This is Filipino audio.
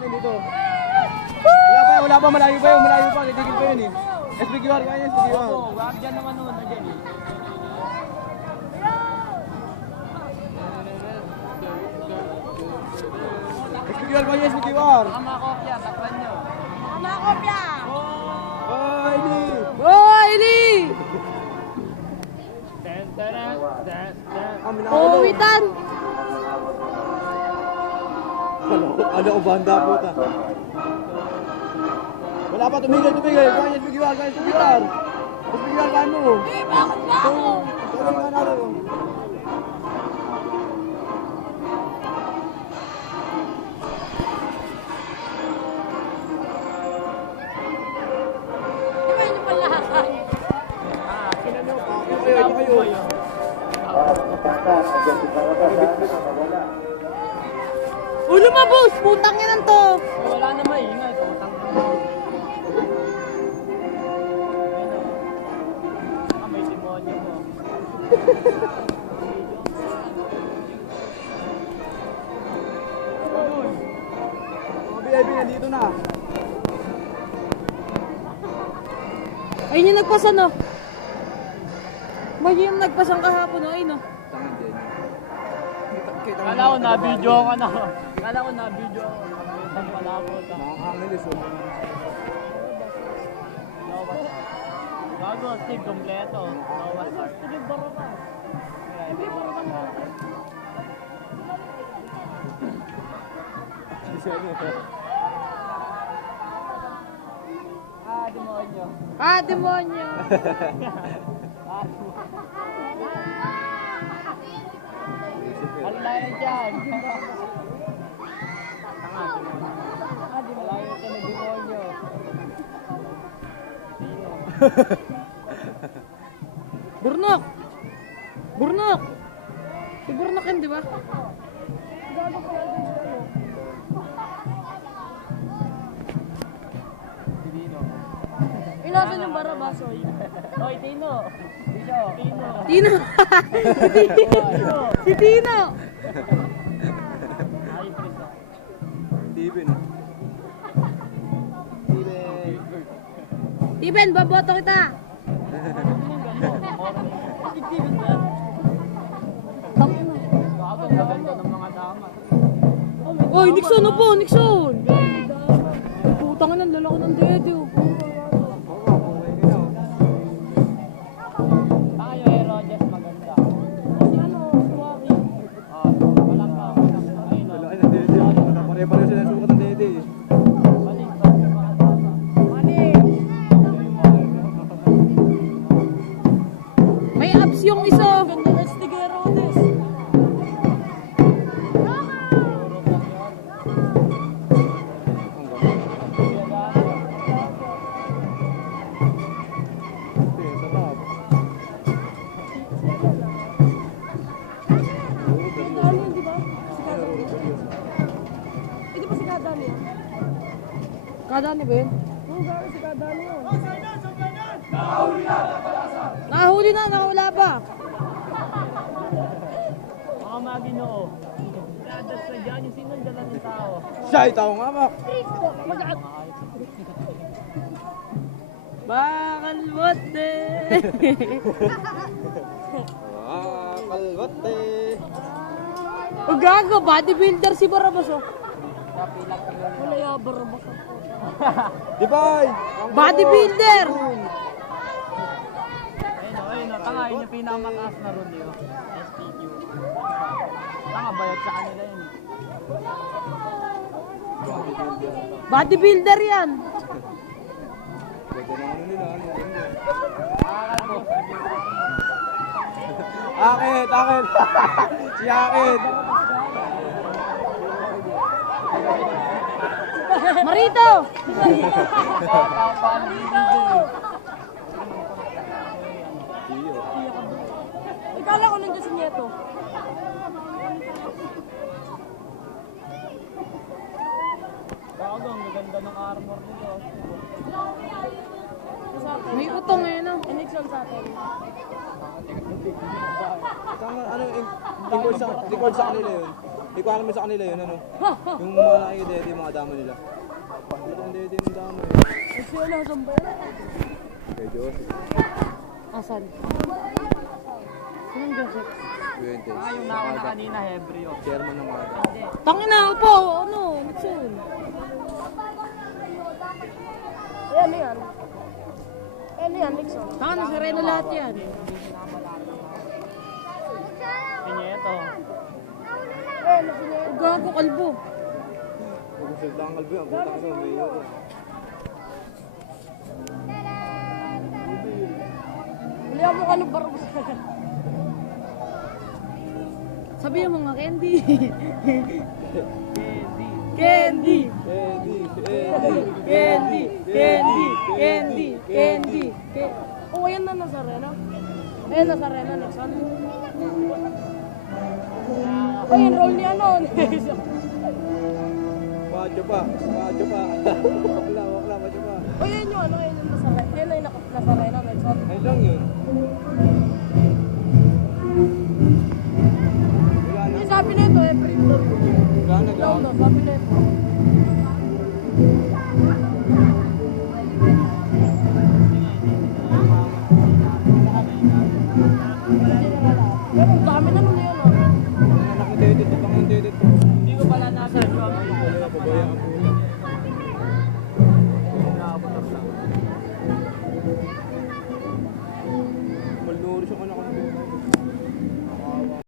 Ano dito? Wala pa, malayo pa yun, titigil pa yun eh. SPQR, kaya SPQR. Oo, wag dyan naman nun, na dyan eh. SPQR, kaya SPQR. Baka makopya, takpan nyo. Makopya! Hoy, Lee! Hoy, Lee! Puwitan! Ano ko banda puta? Wala pa, tumigil. Kaya SPQR. SPQR, kaya mo. Eh, bakit ba ako? Kaya nga natin. Di ba yun pala? Ito kayo. Ulo mabos! Putang yan to! Wala na maingay, tutang na. Baka may demonyo mo. Mga VIP, nandito na. Ayun yung nagpasan, no? Ba yung nagpasan kahapon, no? Ayun, no? Kala ko na-video ka na. Kala ko na-video ako. Ang palabot. Nakakamilis oh. Bago, Steve, kompleto. Noah Stark. Steve Barabas. Steve Barabas. Demonyo. Demonyo! Ang layo dyan. Malayo ka na demonyo. Burnok! Burnok! Si Burnok yun, di ba? Inasan yung Barabas, oy? Hoy, Tino. Tino. Tino! Si Tino! Ay, prisa. Steven. Steven, baboto kita! Steven ba yan? Bago, maganda ng mga damat. Oy, Nixon, upo! Nixon! Putang ina, lalaki ng dede, oh. Tayo, Rogers, maganda. Walang ka. Ayun, Wala na dede. Pare-pare sila sukat ng dede. balik pa sa mga dama. May abs yung isa. Ganda ng Stiguerotes. Ito pa si Kadani. Kadani ba yun? Oo, si Kadani yun. Nahuli na, nakawala pa. Mga maginoo. Dadas na dyan yung sinong dala ng tao. Siya, itaw nga mo. Bakal bote. Kalwate. O gago, bodybuilder si Barabas, oh. Wala ya, Barabas. Di ba? Bodybuilder! Ayun o, tanga, yun yung pinakamataas na run yun. SPQ. Tanga, bayad sa kanila yun. Bodybuilder yan. Ganda na ano nila. Nakakalbo. Akit. Si Akit. Marito! Ikala ko nandiyan si Nieto. Bago, ang gaganda ng armor nito. May utong eh, no? Inixon sa atin. Tama, ano, record sa kanila yun. Hindi ko alam sa kanila yun, ano? Yung malaki dede, yung mga damo nila. Ito ang dede ng damo eh. Ay, siya na, saan ba yan? Kay Diyos. Asan? Sinong Joseph? Fuentes. Yung nauna kanina, Hebreo. Chairman ng mga Tangin na, upo! Ano? Nixon. Ayan, yan. Ayan, yan, Nixon. Tanga na, sereno lahat yan. Pinyeto. Ayan, napinig. Gago, kalbo. Pag-usulta ang kalbo yan. Punta ka sa may iyo. Huli ako ka ng barbos. Sabihin mo nga, Candy. Candy. Candy! Eddie! Candy! Candy! Candy! Candy! Oh, ayan na, Nazareno. Ayan, Nazareno, Nixon. Oh, yung roll niya, ano? Macho pa! Macho pa! Wakla, wakla, macho pa! Oh, yan yung ano, yan yung Nazareno. Ayan na yung Nazareno, Nixon. Ayun lang yun. Wala na. Yung sabi na ito, print doon. Wala na, Down daw, sabi na ito. Pero ang dami na nun yan, ah. Ang anak ni Dede, tutang ng Dede to. Hindi ko pala nasa job. Pabayaan po.